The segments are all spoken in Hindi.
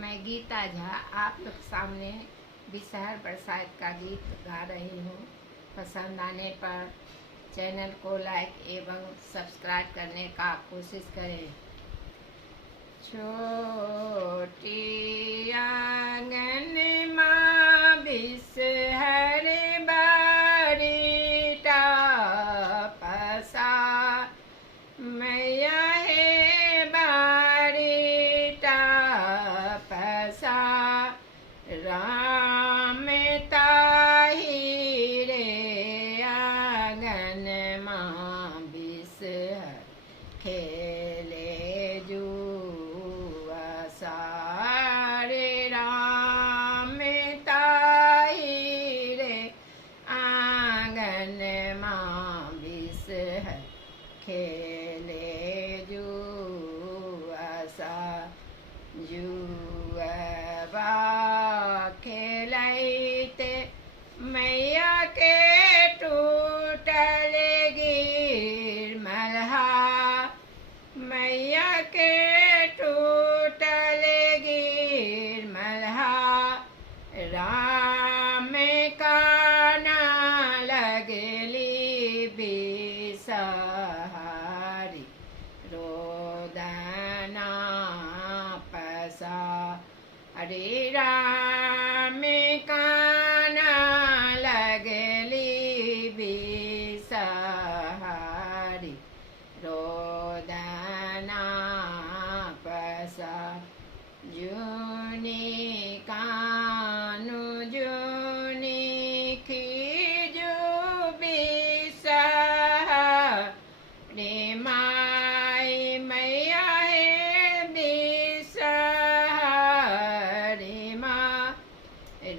मैं गीता झा आप लोग सामने बिसहर बरसात का गीत गा रही हूँ। पसंद आने पर चैनल को लाइक एवं सब्सक्राइब करने का कोशिश करें। छोटी आंगन माँ बिसहर बारी पसा मैया है बारी पसा राम ताही रे आंगन माँ बिसहर खेले जुआ सारे राम ताही रे आंगन माँ बिसहर खेले जुआ सा जुआ खेलते मैया के टूटल गिर मल्हा मैया के टूटल गिर मल्हा राम काना लगली बिसहारी रोदना पसा हरे राम काना लगली बिसहारी रोदना पसा जूनी कानु जूनी खीजू बिसहारी माई मैया है बिसहारी माँ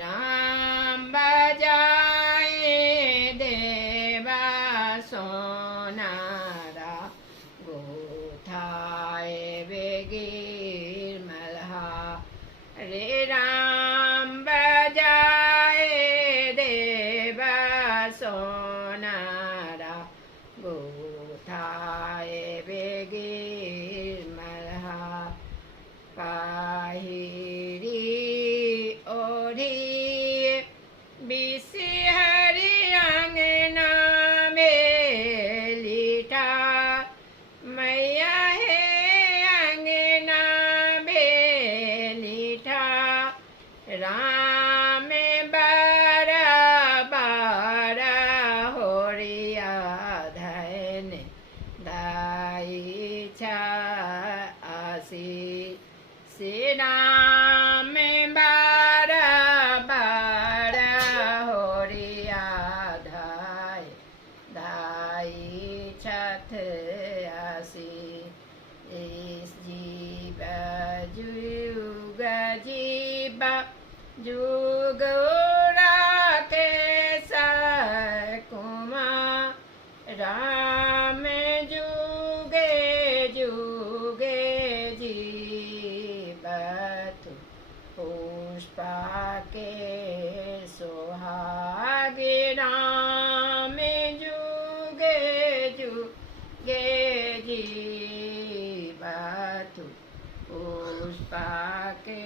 राम बजाए देवा सोनारा गोथाए बेगीर मल्हा रे राम बजाए देवा सोनारा गोथाए बेगीर मल्हा पाहिरी ओढ़ी बिसहरी आंगना में लिटा मैया है आंगना में लिटा राम बारा बारा होरिया धन दाई छा आसी श्री राम बारा बारा होरिया धाय दाई छथ आसी इस जीव जुग जीव जुग राखे सकुमा राम जुगे जुगे जीवत पुष्पा के सोहागे राम जुगे जुगे जीवत पुष्पा के